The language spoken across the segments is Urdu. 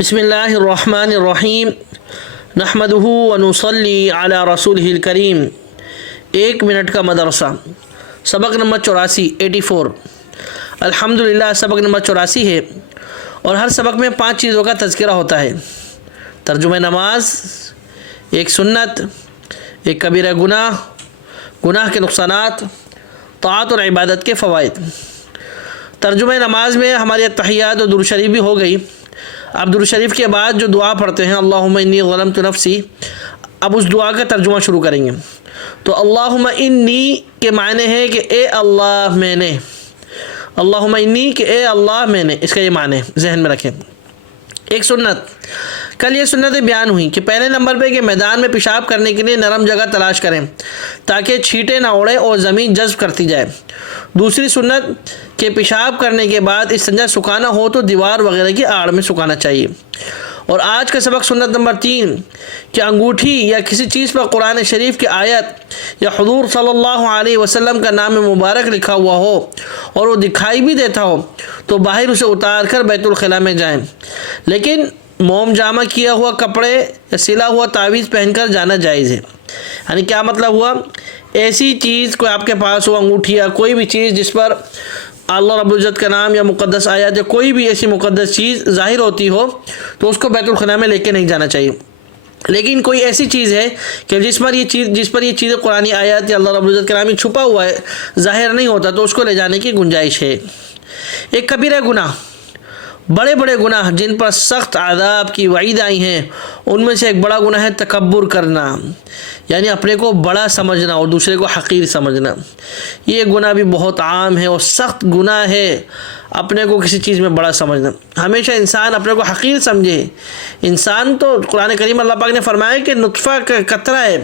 بسم اللہ الرحمن الرحیم نحمدہ ونصلی علی رسولہ الکریم۔ 1 منٹ کا مدرسہ، سبق نمبر 84 الحمدللہ سبق نمبر 84 ہے، اور ہر سبق میں 5 چیزوں کا تذکرہ ہوتا ہے: ترجمہ نماز، ایک سنت، ایک کبیرہ گناہ، گناہ کے نقصانات، طاعت اور عبادت کے فوائد۔ ترجمہ نماز میں ہماری تحیات اور درود شریف بھی ہو گئی۔ اب درود شریف کے بعد جو دعا پڑھتے ہیں اللہم انی ظلمت نفسی، اب اس دعا کا ترجمہ شروع کریں گے۔ تو اللہم انی کے معنی ہے کہ اے اللہ میں نے، اللہم انی کہ اے اللہ میں نے، اس کا یہ معنی ذہن میں رکھیں۔ ایک سنت، کل یہ سنتیں بیان ہوئیں کہ پہلے نمبر پہ کہ میدان میں پیشاب کرنے کے لیے نرم جگہ تلاش کریں تاکہ چھینٹے نہ اڑے اور زمین جذب کرتی جائے۔ دوسری سنت کہ پیشاب کرنے کے بعد استنجا سکھانا ہو تو دیوار وغیرہ کی آڑ میں سکھانا چاہیے۔ اور آج کا سبق سنت نمبر 3 کہ انگوٹھی یا کسی چیز پر قرآن شریف کی آیت یا حضور صلی اللہ علیہ وسلم کا نام مبارک لکھا ہوا ہو اور وہ دکھائی بھی دیتا ہو تو باہر اسے اتار کر بیت الخلاء میں جائیں، لیکن موم جامہ کیا ہوا کپڑے یا سلا ہوا تعویذ پہن کر جانا جائز ہے۔ یعنی کیا مطلب ہوا؟ ایسی چیز کوئی آپ کے پاس ہو، انگوٹھی یا کوئی بھی چیز جس پر اللہ رب العزت کا نام یا مقدس آیات یا کوئی بھی ایسی مقدس چیز ظاہر ہوتی ہو تو اس کو بیت الخلاء میں لے کے نہیں جانا چاہیے۔ لیکن کوئی ایسی چیز ہے کہ جس پر یہ چیز قرآنی آیات یا اللہ رب العزت کا نام چھپا ہوا ہے، ظاہر نہیں ہوتا، تو اس کو لے جانے کی گنجائش ہے۔ ایک کبیرہ گناہ، بڑے بڑے گناہ جن پر سخت عذاب کی وعید آئی ہیں، ان میں سے ایک بڑا گناہ ہے تکبر کرنا، یعنی اپنے کو بڑا سمجھنا اور دوسرے کو حقیر سمجھنا۔ یہ گناہ بھی بہت عام ہے اور سخت گناہ ہے، اپنے کو کسی چیز میں بڑا سمجھنا۔ ہمیشہ انسان اپنے کو حقیر سمجھے۔ انسان تو قرآن کریم اللہ پاک نے فرمایا کہ نطفہ قطرہ ہے،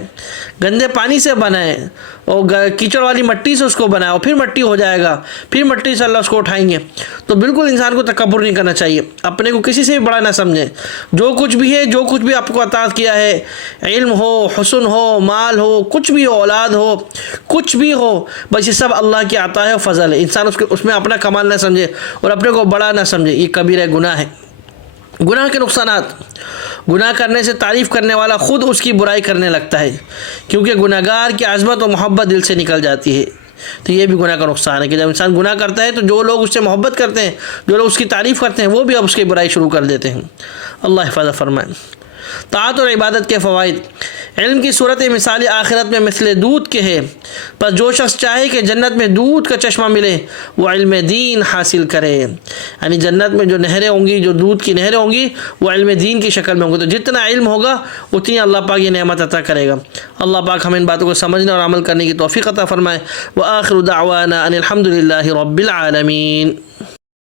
گندے پانی سے بنا ہے اور کیچڑ والی مٹی سے اس کو بنایا اور پھر مٹی ہو جائے گا، پھر مٹی سے اللہ اس کو اٹھائیں گے۔ تو بالکل انسان کو تکبر نہیں کرنا چاہیے، اپنے کو کسی سے بھی بڑا نہ سمجھیں۔ جو کچھ بھی ہے، جو کچھ بھی آپ کو عطا کیا ہے، علم ہو، حسن ہو، مال ہو، کچھ بھی ہو، اولاد ہو، کچھ بھی ہو، بس یہ سب اللہ کی عطا ہے اور فضل ہے۔ انسان اس میں اپنا کمال نہ سمجھے اور اپنے کو بڑا نہ سمجھے، یہ کبیرہ گناہ ہے۔ گناہ کے نقصانات، گناہ کرنے سے تعریف کرنے والا خود اس کی برائی کرنے لگتا ہے، کیونکہ گناہگار کی عظمت اور محبت دل سے نکل جاتی ہے۔ تو یہ بھی گناہ کا نقصان ہے کہ جب انسان گناہ کرتا ہے تو جو لوگ اس سے محبت کرتے ہیں، جو لوگ اس کی تعریف کرتے ہیں، وہ بھی اب اس کی برائی شروع کر دیتے ہیں۔ اللہ حفاظت فرمائے۔ طاعت اور عبادت کے فوائد، علم کی صورت مثال آخرت میں مثل دودھ کے ہے، پس جو شخص چاہے کہ جنت میں دودھ کا چشمہ ملے وہ علم دین حاصل کرے۔ یعنی جنت میں جو نہریں ہوں گی، جو دودھ کی نہریں ہوں گی، وہ علم دین کی شکل میں ہوں گی۔ تو جتنا علم ہوگا اتنی اللہ پاک یہ نعمت عطا کرے گا۔ اللہ پاک ہمیں ان باتوں کو سمجھنے اور عمل کرنے کی توفیق عطا فرمائے۔ وآخر دعوانا ان الحمد للہ رب العالمین۔